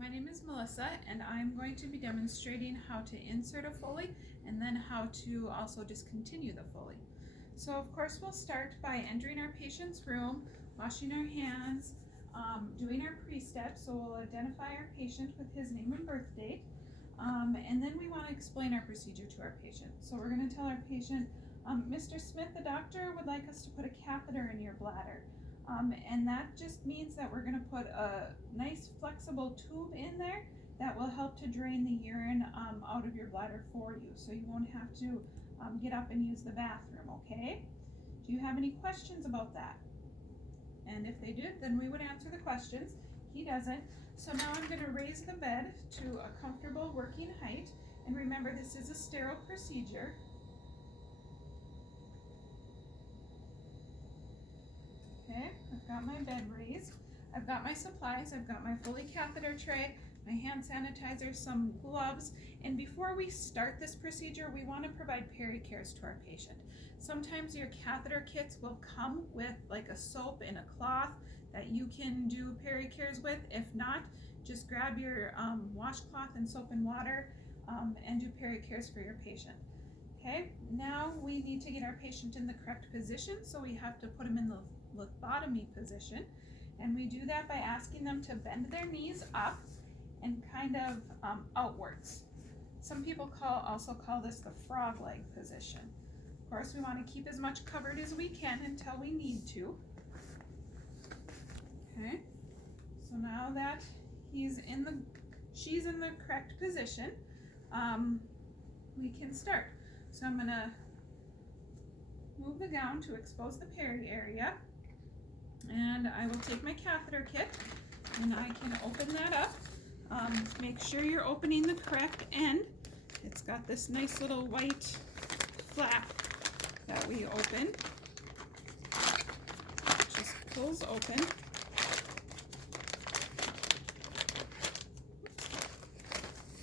My name is Melissa, and I'm going to be demonstrating how to insert a Foley and then how to also discontinue the Foley. So of course we'll start by entering our patient's room, washing our hands, doing our pre-steps. So we'll identify our patient with his name and birth date, and then we want to explain our procedure to our patient. So we're going to tell our patient, Mr. Smith, the doctor would like us to put a catheter in your bladder. And that just means that we're going to put a nice flexible tube in there that will help to drain the urine out of your bladder for you, so you won't have to get up and use the bathroom, okay? Do you have any questions about that? And if they did, then we would answer the questions. He doesn't. So now I'm going to raise the bed to a comfortable working height. And remember, this is a sterile procedure. Okay, I've got my bed raised. I've got my supplies. I've got my Foley catheter tray, my hand sanitizer, some gloves. And before we start this procedure, we want to provide peri-cares to our patient. Sometimes your catheter kits will come with like a soap and a cloth that you can do peri-cares with. If not, just grab your washcloth and soap and water and do peri-cares for your patient. Okay, now we need to get our patient in the correct position, so we have to put him in the lithotomy position, and we do that by asking them to bend their knees up and kind of outwards. Some people also call this the frog leg position. Of course, we want to keep as much covered as we can until we need to. Okay, so now that she's in the correct position, we can start. So I'm going to move the gown to expose the peri area, and I will take my catheter kit and I can open that up. Make sure you're opening the correct end. It's got this nice little white flap that we open. It just pulls open.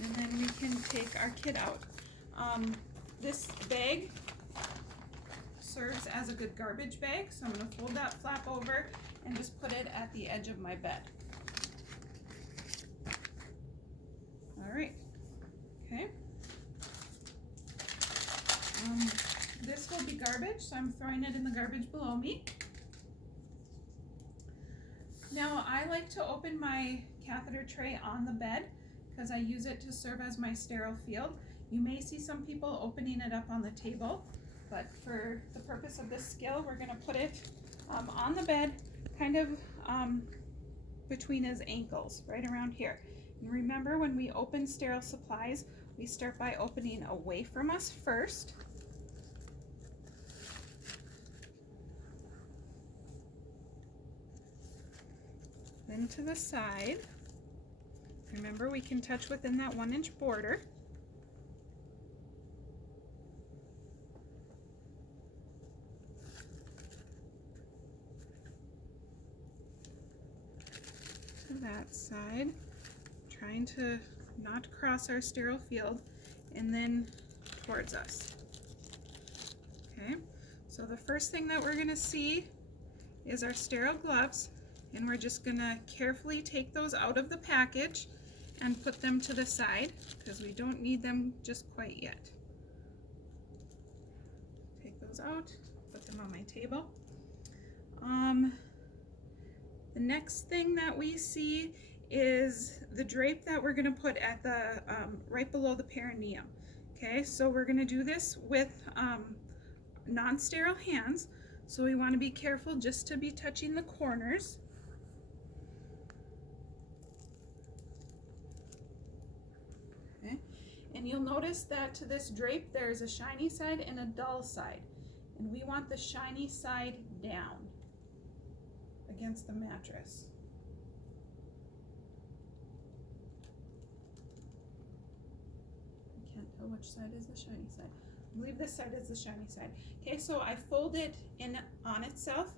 And then we can take our kit out. This bag serves as a good garbage bag, so I'm going to fold that flap over and just put it at the edge of my bed. All right, okay. This will be garbage, so I'm throwing it in the garbage below me. Now I like to open my catheter tray on the bed because I use it to serve as my sterile field. You may see some people opening it up on the table, but for the purpose of this skill, we're going to put it on the bed, kind of between his ankles, right around here. And remember, when we open sterile supplies, we start by opening away from us first. Then to the side. Remember, we can touch within that 1-inch border. To that side, trying to not cross our sterile field, and then towards us. Okay, so the first thing that we're going to see is our sterile gloves, and we're just going to carefully take those out of the package and put them to the side because we don't need them just quite yet. Take those out, put them on my table. The next thing that we see is the drape that we're going to put at the right below the perineum. Okay, so we're going to do this with non-sterile hands, so we want to be careful just to be touching the corners. Okay, and you'll notice that to this drape there's a shiny side and a dull side, and we want the shiny side down against the mattress. I can't tell which side is the shiny side. I believe this side is the shiny side. Okay, so I fold it in on itself,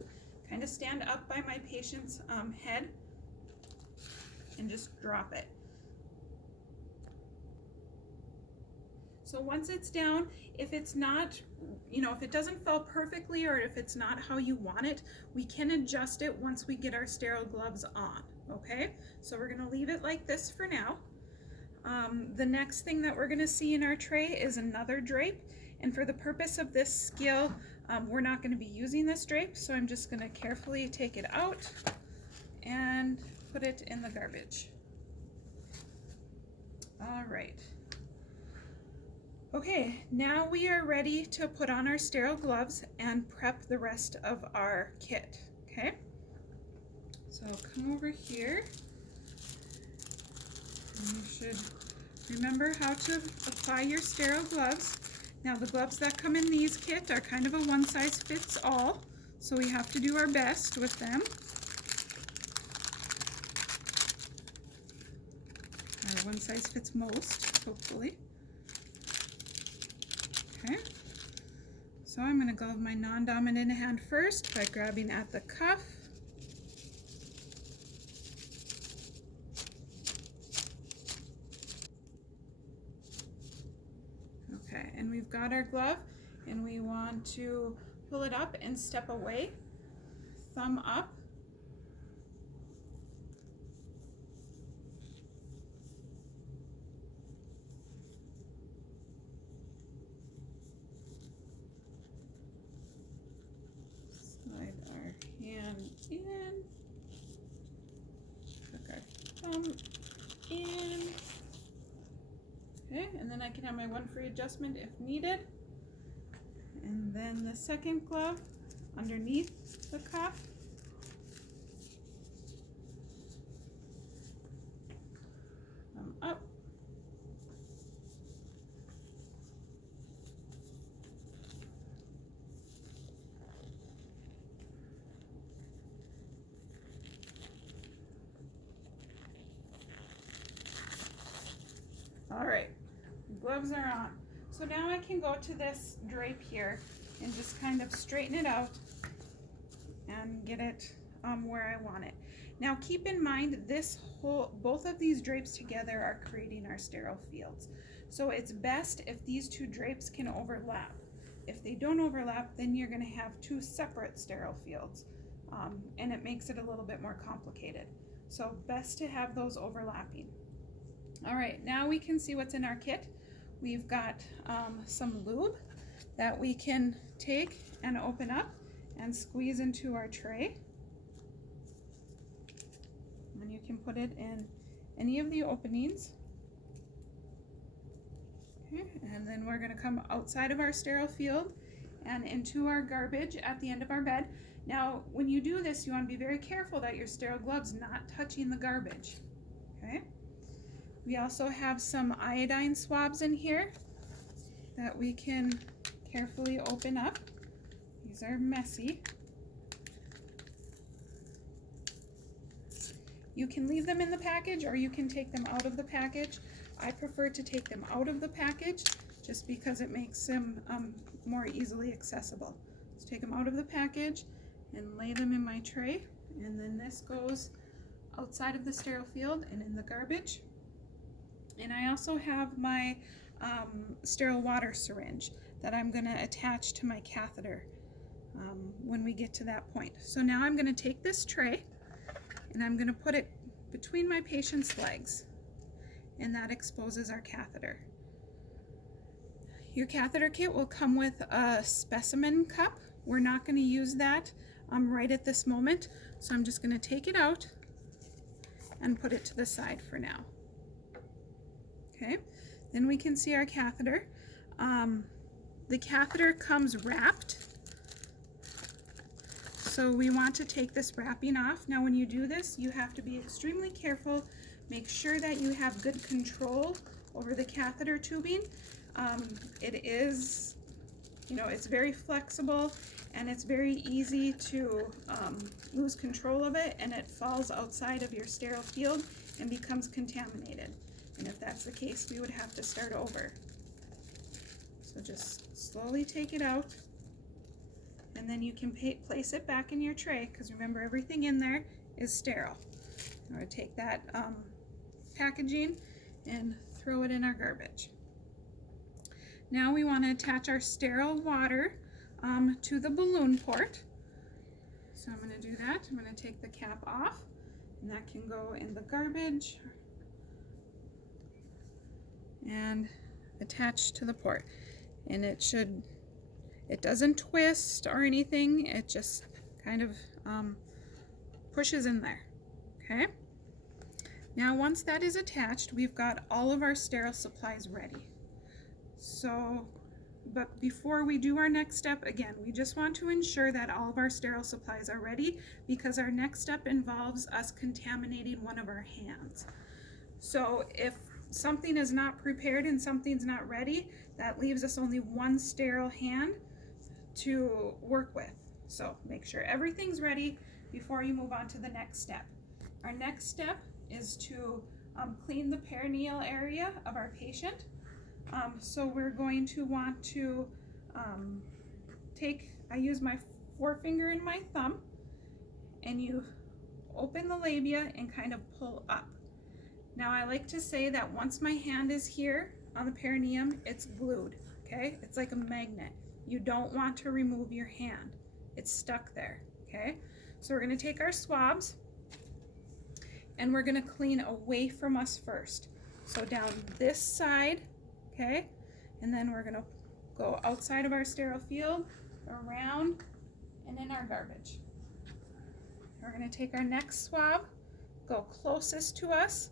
kind of stand up by my patient's head, and just drop it. So once it's down, if it's not, if it doesn't fall perfectly or if it's not how you want it, we can adjust it once we get our sterile gloves on. Okay, so we're gonna leave it like this for now. The next thing that we're gonna see in our tray is another drape, and for the purpose of this skill, we're not gonna be using this drape, so I'm just gonna carefully take it out and put it in the garbage. All right. Okay, now we are ready to put on our sterile gloves and prep the rest of our kit, okay? So come over here. And you should remember how to apply your sterile gloves. Now the gloves that come in these kits are kind of a one size fits all, so we have to do our best with them. Or one size fits most, hopefully. Okay, so I'm going to glove my non-dominant hand first by grabbing at the cuff. Okay, and we've got our glove, and we want to pull it up and step away, thumb up. Slide our hand in, hook our thumb in. Okay, and then I can have my one free adjustment if needed. And then the second glove underneath the cuff. Thumb up. All right, gloves are on. So now I can go to this drape here and just kind of straighten it out and get it where I want it. Now keep in mind both of these drapes together are creating our sterile fields. So it's best if these two drapes can overlap. If they don't overlap, then you're going to have two separate sterile fields, and it makes it a little bit more complicated. So best to have those overlapping. All right, now we can see what's in our kit. We've got some lube that we can take and open up and squeeze into our tray. And you can put it in any of the openings. Okay, and then we're going to come outside of our sterile field and into our garbage at the end of our bed. Now, when you do this, you want to be very careful that your sterile glove's not touching the garbage. Okay. We also have some iodine swabs in here that we can carefully open up. These are messy. You can leave them in the package or you can take them out of the package. I prefer to take them out of the package just because it makes them more easily accessible. Let's take them out of the package and lay them in my tray, and then this goes outside of the sterile field and in the garbage. And I also have my sterile water syringe that I'm going to attach to my catheter when we get to that point. So now I'm going to take this tray and I'm going to put it between my patient's legs, and that exposes our catheter. Your catheter kit will come with a specimen cup. We're not going to use that right at this moment, so I'm just going to take it out and put it to the side for now. Okay, then we can see our catheter. The catheter comes wrapped, so we want to take this wrapping off. Now when you do this, you have to be extremely careful. Make sure that you have good control over the catheter tubing. It is, it's very flexible and it's very easy to lose control of it, and it falls outside of your sterile field and becomes contaminated. And if that's the case, we would have to start over. So just slowly take it out, and then you can place it back in your tray, because remember, everything in there is sterile. I'm going to take that packaging and throw it in our garbage. Now we want to attach our sterile water to the balloon port. So I'm going to do that. I'm going to take the cap off, and that can go in the garbage and attach to the port. And it doesn't twist or anything, it just kind of pushes in there. Okay, now once that is attached, we've got all of our sterile supplies ready. So, but before we do our next step, again, we just want to ensure that all of our sterile supplies are ready, because our next step involves us contaminating one of our hands. So if something is not prepared and something's not ready, that leaves us only one sterile hand to work with. So make sure everything's ready before you move on to the next step. Our next step is to clean the perineal area of our patient. So we're going to want to I use my forefinger and my thumb, and you open the labia and kind of pull up. Now I like to say that once my hand is here on the perineum, it's glued, okay? It's like a magnet. You don't want to remove your hand. It's stuck there, okay? So we're gonna take our swabs and we're gonna clean away from us first. So down this side, okay? And then we're gonna go outside of our sterile field, around, and in our garbage. We're gonna take our next swab, go closest to us,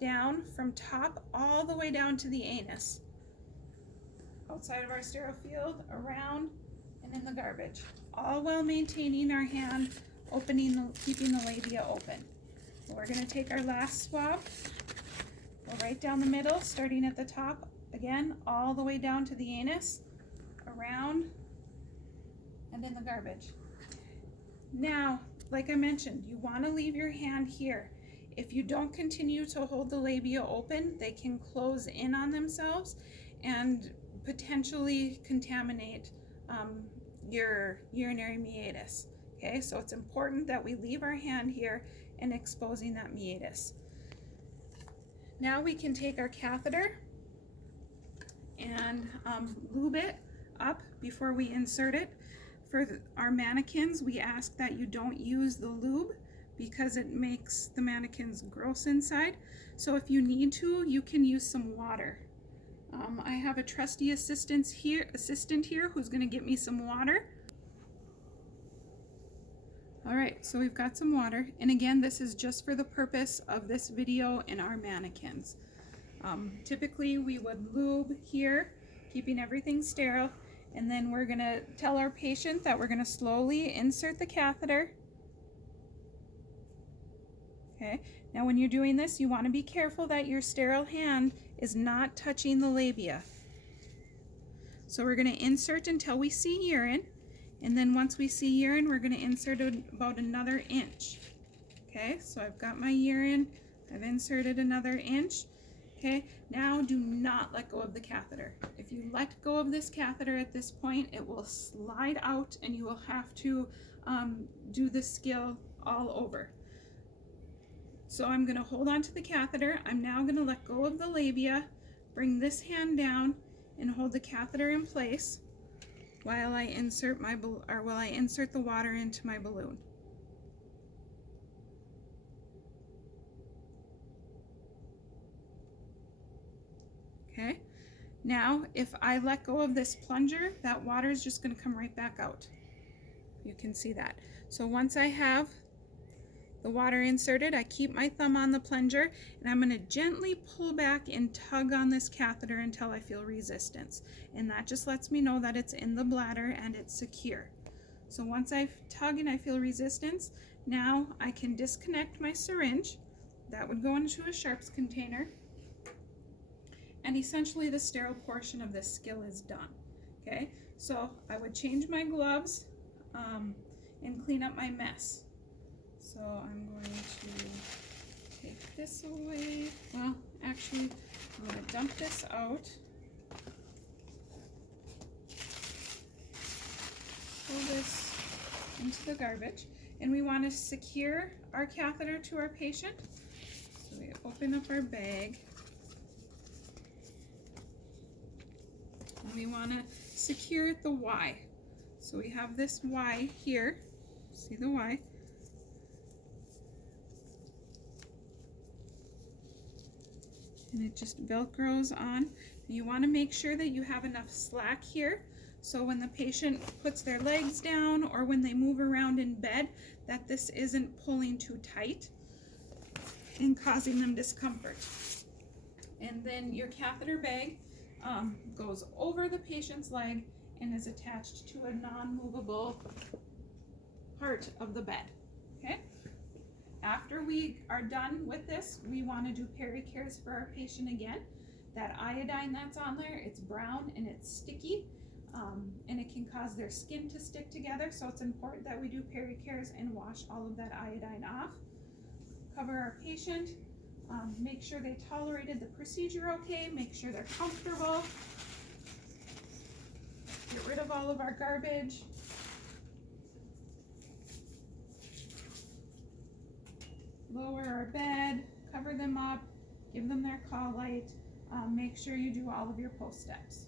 down from top all the way down to the anus. Outside of our sterile field, around, and in the garbage. All while maintaining our hand, keeping the labia open. We're gonna take our last swab, go right down the middle, starting at the top, again, all the way down to the anus, around, and in the garbage. Now, like I mentioned, you wanna leave your hand here. If you don't continue to hold the labia open, they can close in on themselves and potentially contaminate your urinary meatus. Okay, so it's important that we leave our hand here and exposing that meatus. Now we can take our catheter and lube it up before we insert it. For our mannequins, we ask that you don't use the lube because it makes the mannequins gross inside. So if you need to, you can use some water. I have a trusty assistant here who's gonna get me some water. All right, so we've got some water. And again, this is just for the purpose of this video and our mannequins. Typically we would lube here, keeping everything sterile. And then we're gonna tell our patient that we're gonna slowly insert the catheter. Okay, now when you're doing this, you wanna be careful that your sterile hand is not touching the labia. So we're gonna insert until we see urine. And then once we see urine, we're gonna insert about another inch. Okay, so I've got my urine, I've inserted another inch. Okay, now do not let go of the catheter. If you let go of this catheter at this point, it will slide out and you will have to do the skill all over. So I'm gonna hold on to the catheter. I'm now gonna let go of the labia, bring this hand down and hold the catheter in place while I insert the water into my balloon. Okay, now if I let go of this plunger, that water is just gonna come right back out. You can see that. So once I have the water inserted, I keep my thumb on the plunger and I'm gonna gently pull back and tug on this catheter until I feel resistance. And that just lets me know that it's in the bladder and it's secure. So once I tug and I feel resistance, now I can disconnect my syringe. That would go into a sharps container. And essentially the sterile portion of this skill is done. Okay, so I would change my gloves and clean up my mess. So I'm going to take this away. Well, actually, I'm going to dump this out. Pull this into the garbage. And we want to secure our catheter to our patient. So we open up our bag. And we want to secure the Y. So we have this Y here. See the Y? and it just velcros on. You want to make sure that you have enough slack here, so when the patient puts their legs down or when they move around in bed, that this isn't pulling too tight and causing them discomfort. And then your catheter bag goes over the patient's leg and is attached to a non-movable part of the bed. Okay. After we are done with this, we want to do pericares for our patient again. That iodine that's on there, it's brown and it's sticky, and it can cause their skin to stick together, so it's important that we do pericares and wash all of that iodine off. Cover our patient, make sure they tolerated the procedure okay, make sure they're comfortable. Get rid of all of our garbage. Lower our bed, cover them up, give them their call light. Make sure you do all of your post steps.